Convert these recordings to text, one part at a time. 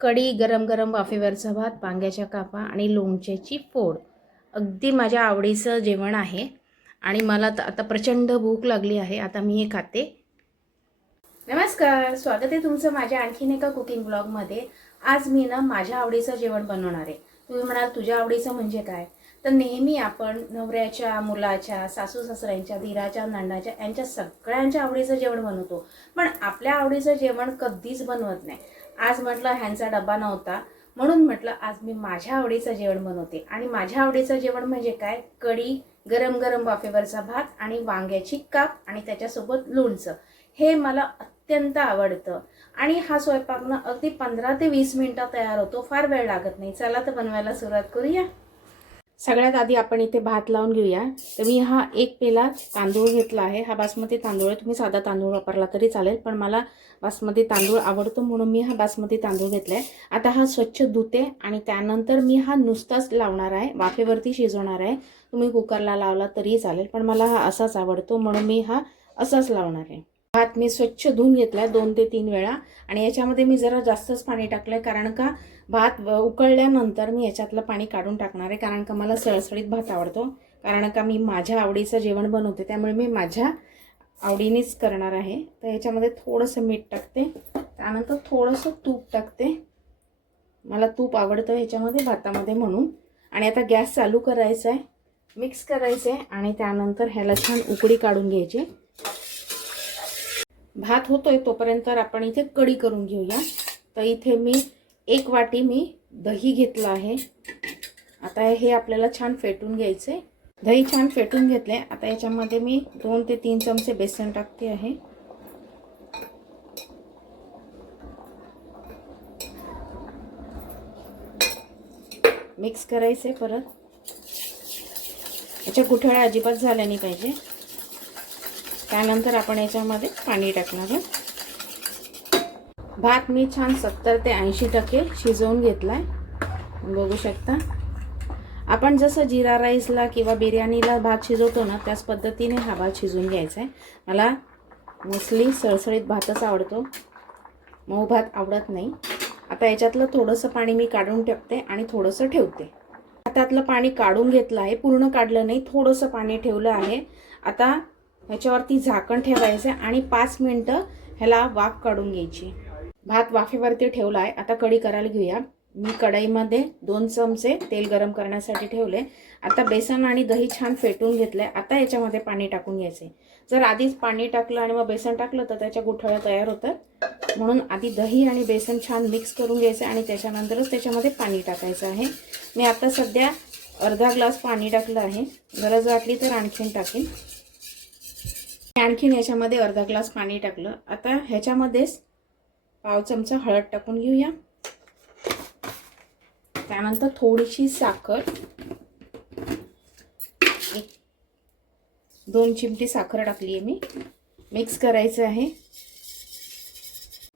कढी, गरम गरम वाफेवरचा भात, वांग्याच्या कापा आणि लोणच्याची फोड. अगदी माझ्या आवडीचं जेवण आहे आणि मला आता प्रचंड भूक लागली आहे. आता मी हे खाते. नमस्कार, स्वागत आहे तुमचं माझ्या आणखीन एका कुकिंग ब्लॉगमध्ये. आज मी ना माझ्या आवडीचं जेवण बनवणार आहे. तुम्ही म्हणाल तुझ्या आवडीचं म्हणजे काय? तर नेहमी आपण नवऱ्याच्या, मुलाच्या, सासू सासऱ्यांच्या, धीराच्या, नंदाच्या यांच्या सगळ्यांच्या आवडीचं जेवण बनवतो, पण आपल्या आवडीचं जेवण कधीच बनवत नाही. आज म्हटलं ह्यांचा डबा नव्हता म्हणून म्हटलं आज मी माझ्या आवडीचं जेवण बनवते. आणि माझ्या आवडीचं जेवण म्हणजे काय? कढी, गरम गरम वाफेवरचा भात आणि वांग्याची काप आणि त्याच्यासोबत लोणचं. हे मला अत्यंत आवडतं आणि हा स्वयंपाक ना अगदी 15 ते 20 मिनिटात तयार होतो. फार वेळ लागत नाही. चला तर बनवायला सुरुवात करूया. सगळ्यात आधी आपण इथे भात लावून घेऊया. तर मी हा एक पेला तांदूळ घेतला आहे. हा बासमती तांदूळ आहे. तुम्ही साधा तांदूळ वापरला तरी चालेल, पण मला बासमती तांदूळ आवडतो म्हणून मी हा बासमती तांदूळ घेतलाय. आता हा स्वच्छ धुते आणि त्यानंतर मी हा नुसताच लावणार आहे, वाफेवरती शिजवणार आहे. तुम्ही कुकरला लावला तरी चालेल, पण मला हा असाच आवडतो म्हणून मी हा असाच लावणार आहे. भात मी स्वच्छ धुवून घेतलाय 2 ते 3 वेळा आणि याच्यामध्ये मी जरा जास्तच पाणी टाकलंय, कारण का भात उकळल्यानंतर मी याच्यातलं पाणी काढून टाकणार आहे, कारण का मला सळसळीत भात आवडतो. कारण का मी माझ्या आवडीचं जेवण बनवते, त्यामुळे मी माझ्या आवडीनेच करणार आहे. तर याच्यामध्ये थोडंसं मीठ टाकते, त्यानंतर थोडंसं तूप टाकते. मला तूप आवडतं याच्यामध्ये भातामध्ये म्हणून. आणि आता गॅस चालू करायचा आहे, मिक्स करायचं आहे आणि त्यानंतर ह्याला छान उकळी काढून घ्यायची. भात होतोय तोपर्यंत आपण इथे कढी करून घेऊया. तर इथे मी 1 वाटी मी दही घेतलं आहे. आता हे आपल्याला छान फेटून घ्यायचे. दही छान फेटून घेतले. आता याच्यामध्ये मी 2 ते 3 चमचे बेसन टाकते आहे. मिक्स करायचे परत. याच्या गुठळ्या अजिबात झाल्या नाही पाहिजे. त्यानंतर आपण याच्यामध्ये पाणी टाकणार आहे. भात मी छान 70 ते 80% शिजवून घेतलाय, बघू शकता. आपण जसं जिरा राईसला किंवा बिर्याणीला भात शिजवतो ना, त्याच पद्धतीने हा भात शिजवून घ्यायचा आहे. मला मोस्टली सळसळीत भातच आवडतो, मऊ भात आवडत नाही. आता याच्यातलं थोडंसं पाणी मी काढून टाकते आणि थोडंसं ठेवते. भातातलं पाणी काढून घेतलं आहे, पूर्ण काढलं नाही, थोडंसं पाणी ठेवलं आहे. आता ह्याच्यावरती झाकण ठेवायचं आणि 5 मिनिटं ह्याला वाफ काढून घ्यायची. भात वाफेवरती ठेवला आहे. आता कढी करायला घेऊया. मी कढईमध्ये 2 चमचे तेल गरम करण्यासाठी ठेवले. आता बेसन आणि दही छान फेटून घेतले. आता याच्यामध्ये पाणी टाकून घ्यायचे. जर आधीच पाणी टाकलं आणि मग बेसन टाकलं तर त्याच्या गुठळ्या तयार होतात, म्हणून आधी दही आणि बेसन छान मिक्स करून घ्यायचं आणि त्याच्यानंतरच त्याच्यामध्ये पाणी टाकायचं आहे. मी आता सध्या अर्धा ग्लास पाणी टाकलं आहे. गरज वाटली तर आणखीन टाकेन. आणखीन याच्यामध्ये अर्धा ग्लास पाणी टाकलं. आता ह्याच्यामध्येच पाव चमचा हळद टाकून घेऊया. त्यानंतर थोडीशी साखर, 2 चिमटी साखर टाकली आहे मी. मिक्स करायचं आहे.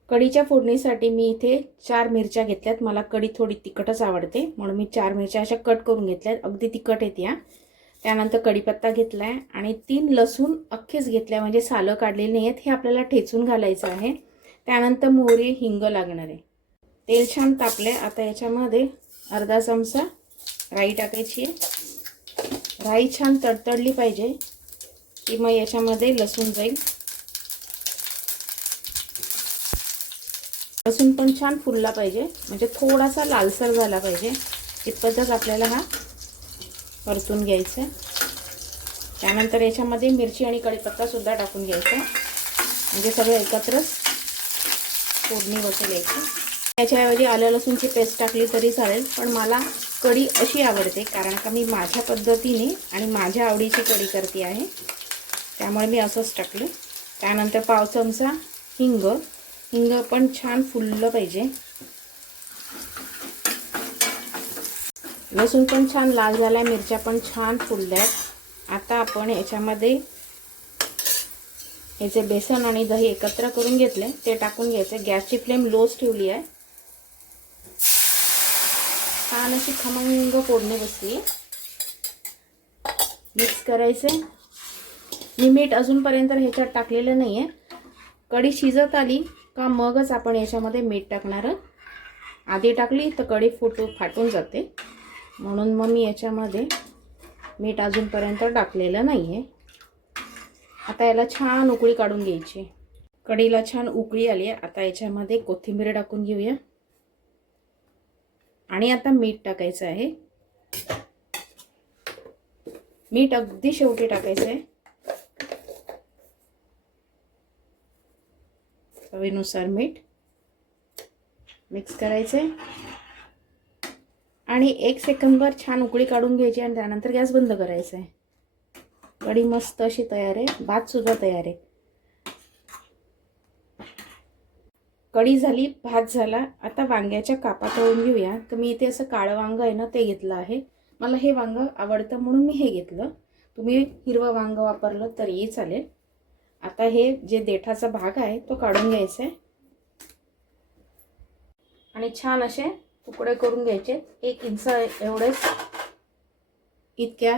कढीच्या फोडणीसाठी मी इथे 4 मिरच्या घेतल्यात. मला कढी थोडी तिखटच आवडते म्हणून मी 4 मिरच्या अशा कट करून घेतल्यात. अगदी तिखट आहेत या. त्यानंतर कढीपत्ता घेतलाय आणि 3 लसूण अख्खेच घेतल्या, म्हणजे सालं काढलेली नाही आहेत. हे आपल्याला ठेचून घालायचं आहे. त्यानंतर मोहरी, हिंग लागणार आहे. तेल छान तापले. आता याच्यामध्ये अर्धा चमचा राई टाकायची आहे. राई छान तडतडली पाहिजे की मग याच्यामध्ये लसूण जाईल. लसूण पण छान फुलला पाहिजे, म्हणजे थोडासा लालसर झाला पाहिजे. इतपतच आपल्याला हा परतून घ्यायचा. त्यानंतर याच्यामध्ये मिरची आणि कढीपत्ता सुद्धा टाकून घ्यायचा, म्हणजे सगळं एकत्रच फोडणी बसेल याची. त्याच्याऐवजी आलं लसूणची पेस्ट टाकली तरी चालेल, पण मला कढी अशी आवडते कारण का मी माझ्या पद्धतीने आणि माझ्या आवडीची कढी करते आहे, त्यामुळे मी असंच टाकलं. त्यानंतर पाव चमचा हिंग. हिंग पण छान फुललं पाहिजे. लसूण पण छान लाल झालाय, मिरच्या पण छान फुलल्यात. आता आपण याच्यामध्ये हे जे बेसन आणि दही एकत्र करून घेतले ते टाकून घ्यायचे. गॅसची फ्लेम लोच ठेवली आहे. छान अशी खमंग फोडणी बसली. मिक्स करायचे. मी मीठ अजूनपर्यंत ह्याच्यात टाकलेलं नाही आहे. कढी शिजत आली का मगच आपण याच्यामध्ये मीठ टाकणार. आधी टाकली तर कढी फाटून जाते, म्हणून मग मी याच्यामध्ये मीठ अजूनपर्यंत टाकलेलं नाही आहे. आता याला छान उकळी काढून घ्यायची. कढीला छान उकळी आली आहे. आता याच्यामध्ये कोथिंबीर टाकून घेऊया आणि आता मीठ टाकायचं आहे. मीठ अगदी शेवटी टाकायचं आहे. चवीनुसार मीठ मिक्स करायचं आहे आणि 1 सेकंदभर छान उकळी काढून घ्यायची आणि त्यानंतर गॅस बंद करायचा आहे. कढी मस्त अशी तयार आहे. भात सुद्धा तयार आहे. कढी झाली, भात झाला. आता वांग्याच्या कापा तळून घेऊया. तर मी इथे असं काळं वांग आहे ना ते घेतलं आहे. मला हे वांग आवडतं म्हणून मी हे घेतलं. तुम्ही हिरवं वांग वापरलं तरीही चालेल. आता हे जे देठाचा भाग आहे तो काढून घ्यायचा आहे आणि छान असे तुकडे करून घ्यायचे. 1 इंच एवढेच इतक्या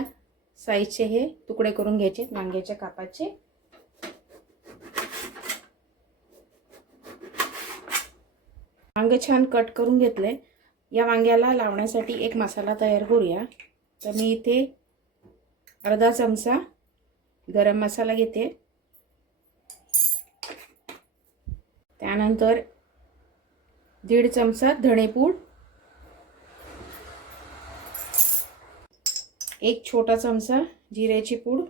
साईजचे हे तुकडे करून घ्यायचे वांग्याच्या कापाचे. वांग छान कट करून घेतले. या वांग्याला लावण्यासाठी एक मसाला तयार करूया. तर मी इथे अर्धा चमचा गरम मसाला घेते. त्यानंतर 1.5 चमचा धणेपूड, 1 छोटा चमचा जिऱ्याची पूड,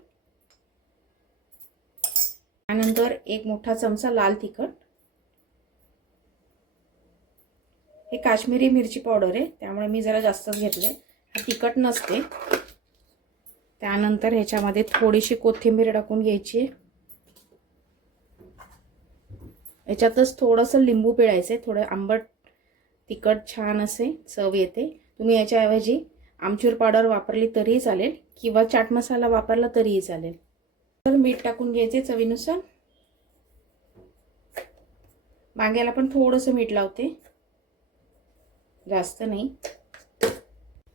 त्यानंतर 1 मोठा चमचा लाल तिखट. हे काश्मीरी मिरची पावडर आहे त्यामुळे मी जरा जास्तच घेतले. हा तिखट नसते. त्यानंतर ह्याच्यामध्ये थोडीशी कोथिंबीर टाकून घ्यायची. याच्यातच थोडंसं लिंबू पिळायचं आहे. थोडं आंबट तिखट छान असे चव येते. तुम्ही याच्याऐवजी आमचूर पावडर वापरली तरीही चालेल किंवा चाट मसाला वापरला तरीही चालेल. तर मीठ टाकून घ्यायचे चवीनुसार. वांग्याला पण थोडंसं मीठ लावते, जास्त नाही.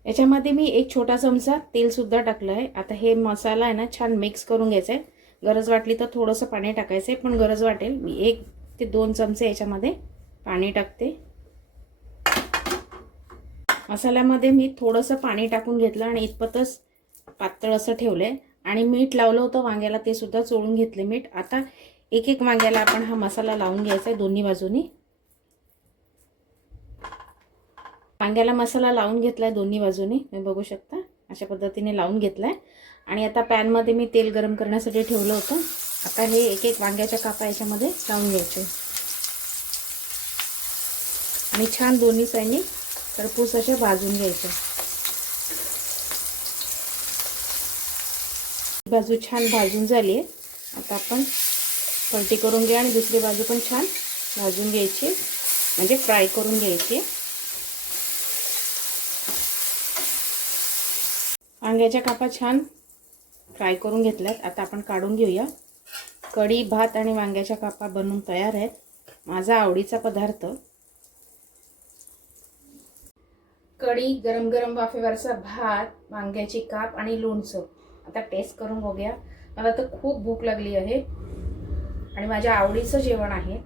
याच्यामध्ये मी 1 छोटा चमचा तेल सुद्धा टाकलं आहे. आता हे मसाला आहे ना छान मिक्स करून घ्यायचा आहे. गरज वाटली तर थोडंसं पाणी टाकायचं आहे, पण गरज वाटेल मी 1 ते 2 चमचे याच्यामध्ये पाणी टाकते. मसाल्यामध्ये मी थोडंसं पाणी टाकून घेतलं आणि इतपतच पातळ असं ठेवलंय आणि मीठ लावलं होतं वांग्याला ते सुद्धा चोळून घेतले मीठ. आता एक वांग्याला आपण हा मसाला लावून घ्यायचा आहे दोन्ही बाजूनी. वांग्याला मसाला लावून घेतलाय दोन्ही बाजूनी, तुम्ही बघू शकता अशा पद्धतीने लावून घेतलाय. आणि आता पॅन मध्ये मी तेल गरम करण्यासाठी ठेवलं होतं. आता हे एक वांग्याच्या कापा याच्यामध्ये लावून घ्यायचे आणि छान दोन्ही साईडनी खरपूस अशा भाजून घ्यायच्या. बाजू छान भाजून झाली आहे. आता आपण पलटी करून घ्या आणि दुसरी बाजू पण छान भाजून घ्यायची, म्हणजे फ्राय करून घ्यायची. वांग्याच्या कापा छान फ्राय करून घेतल्यात. आता आपण काढून घेऊया. कढी, भात आणि वांग्याच्या कापा बनवून तयार आहेत. माझा आवडीचा पदार्थ. कढी, गरम गरम वाफेवरचा भात, वांग्याची काप आणि लोणचं. आता टेस्ट करून बघूया. मला तर खूप भूक लागली आहे आणि माझ्या आवडीचं जेवण आहे.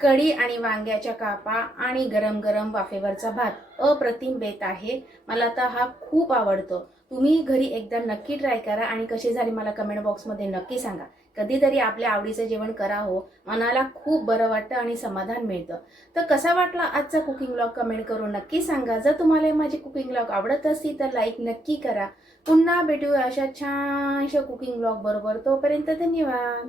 कढी आणि वांग्याच्या कापा आणि गरम गरम वाफेवरचा भात अप्रतिम बेत आहे. मला तर हा खूप आवडतो. तुम्ही घरी एकदा नक्की ट्राय करा आणि कशी झाली मला कमेंट बॉक्समध्ये नक्की सांगा. कधीतरी आपल्या आवडीचं जेवण करा हो, मनाला खूप बरं वाटतं आणि समाधान मिळतं. तर कसा वाटला आजचा कुकिंग व्लॉग कमेंट करून नक्की सांगा. जर तुम्हाला माझी कुकिंग व्लॉग आवडत असतील तर लाईक नक्की करा. पुन्हा भेटूया अशा छानशा कुकिंग व्लॉग बरोबर. तोपर्यंत धन्यवाद.